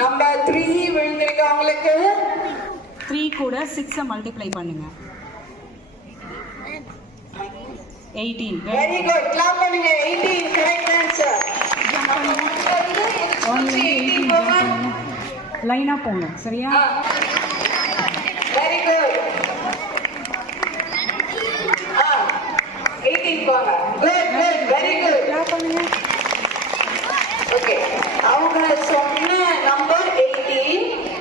நம்பர் 3 விழுந்திருக்கு உங்களுக்கு. 3 கூட 6 மல்டிப்ளை பண்ணுங்க. 18. Very good. கிளாப் பண்ணுங்க. 18 கரெக்ட் ஆன்சர். லைனா போங்க. சரியா? Very good. 18 போங்க. Good good. Very good. Clap பண்ணுங்க. ஓகே. அவங்க சொன்ன நம்பர் 18.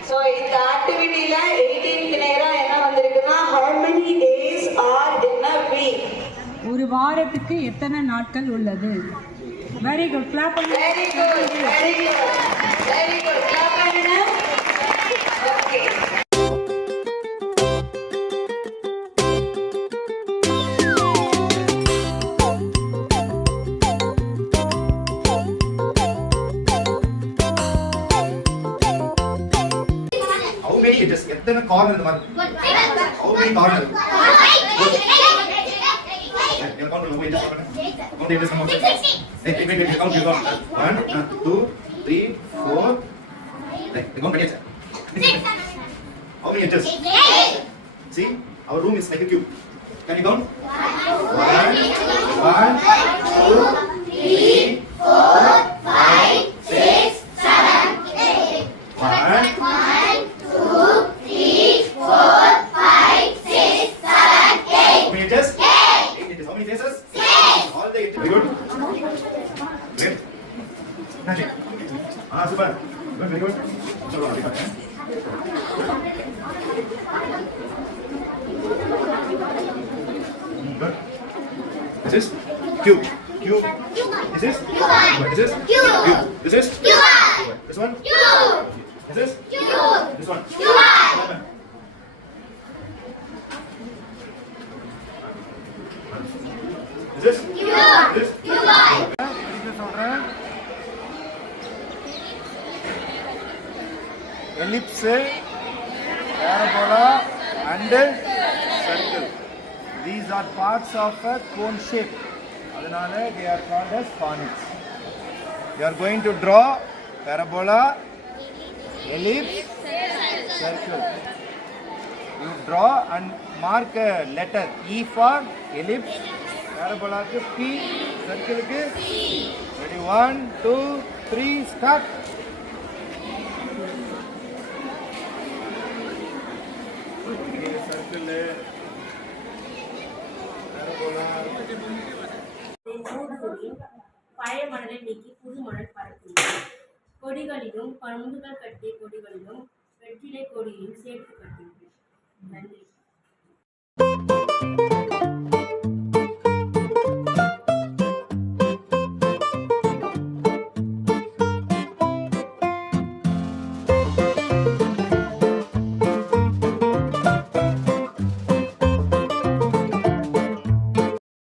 சோ இந்த ஆக்டிவிட்டில 18க்கு நேரா என்ன வந்திருக்குன்னா how many days are in a week? ஒரு வாரத்துக்கு எத்தனை நாட்கள் உள்ளது? Very good. கிளாப் பண்ணுங்க. Very good. Very good. Very good. Clap பண்ணுங்க. ஓகே. just எத்தனை கார்னர் இந்த மாதிரி how many corner you count the just count it just count wait count you count 1 2 3 4 like count ready sir how many inches see our room is like a cube can you count 1 2 3 4 5 6 7 8 super. Very good. चलो आगे बढ़ते हैं. Good. This is cube. Cube. This is cube. This is cube. This is cube. This one. Cube. This is cube. This one. Cube. This is cube. This cube. Ellipse, parabola and circle. These are parts of a cone shape. Adanale they are called as conics. You are going to draw parabola, ellipse, circle. You draw and mark a letter E for ellipse, parabola ku P, circle ku C. Ready? 1, 2, 3, start. பழைய மணலை நீக்கி புது மணல் பரப்பினார். கொடிகளிலும் பண்புகள் கட்டிய கொடிகளிலும் வெற்றிலை கொடியையும் சேர்த்து கட்டினார். நன்றி.